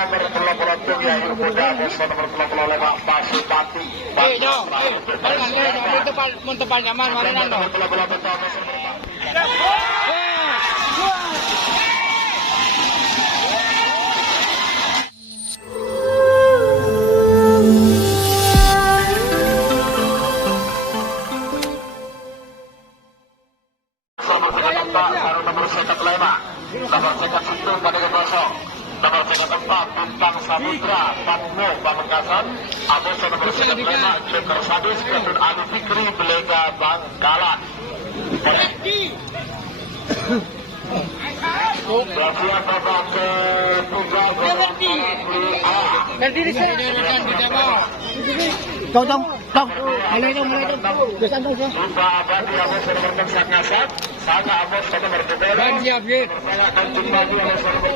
nomor 30 Yayu Muda Boston nomor 35 Pasupati. Mun tepal nyaman mana nando. Nomor sekat 5, nomor sekat 1 pada kosong, nomor sekat 4 Bintang Samudra, Patmo Pamekasan, Abos nomor sekat 5 Joker Sadis, Kedun Ali Fikri, Belega Bangkalan. Bagian babak ketiga Berdiri saya rekan di bawah. Tong. Mulai dong. Biasa dong. Jumpa abadi Abos nomor 6 Ngasat, Sana Abos nomor 2. Dan siap, Yit. Akan jumpa di Abos nomor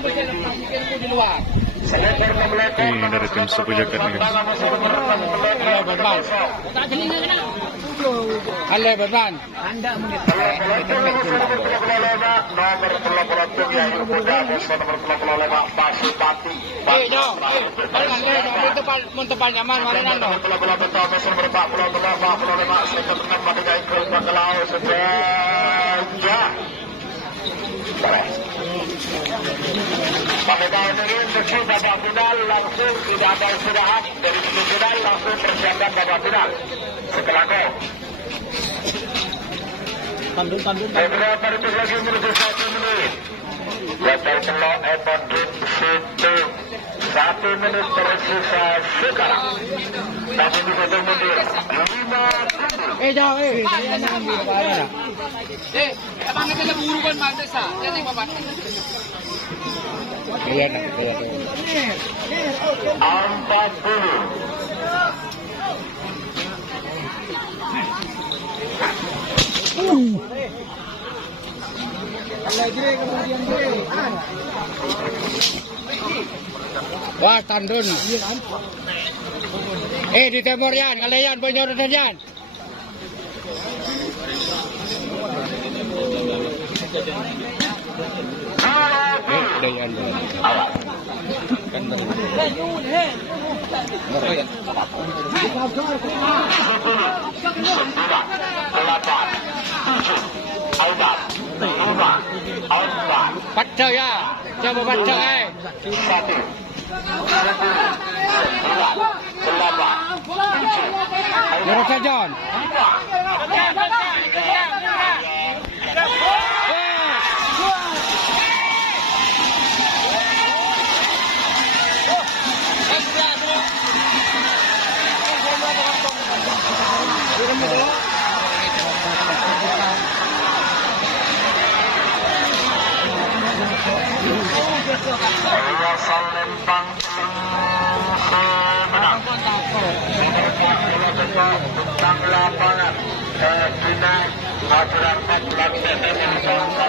2 Di luar. Ini dari tim Suku Jagat nih guys. Halo Beban. nomor 30 Yayu Muda Boston nomor 35 Pasupati. Mun tepal nyaman mana nando. Nomor 45 sektor 6 pada ikut Bakalau Sejaja. Pada tahun ini meski babak final langsung tidak ada istirahat dari semifinal langsung persiapan babak final. Setelah gol. Tandun. Beberapa detik lagi menuju 1 menit. Gagal telok Epondun Situng. 1 menit tersisa sekarang. Tapi ditutup mundur. 5 Jauh Dia nak ambil apa? Abang kita buru kan Mak Desa. Jadi Bapak. Lihat. 40. Wah, Tandun. Di timur yan, kalayan, penyodoran yan. Dayan. Kandang. Pacau ya, coba pacau Yorok John. Asal Lempang menang. Tentang lapangan Bina Madrasah Pelatihan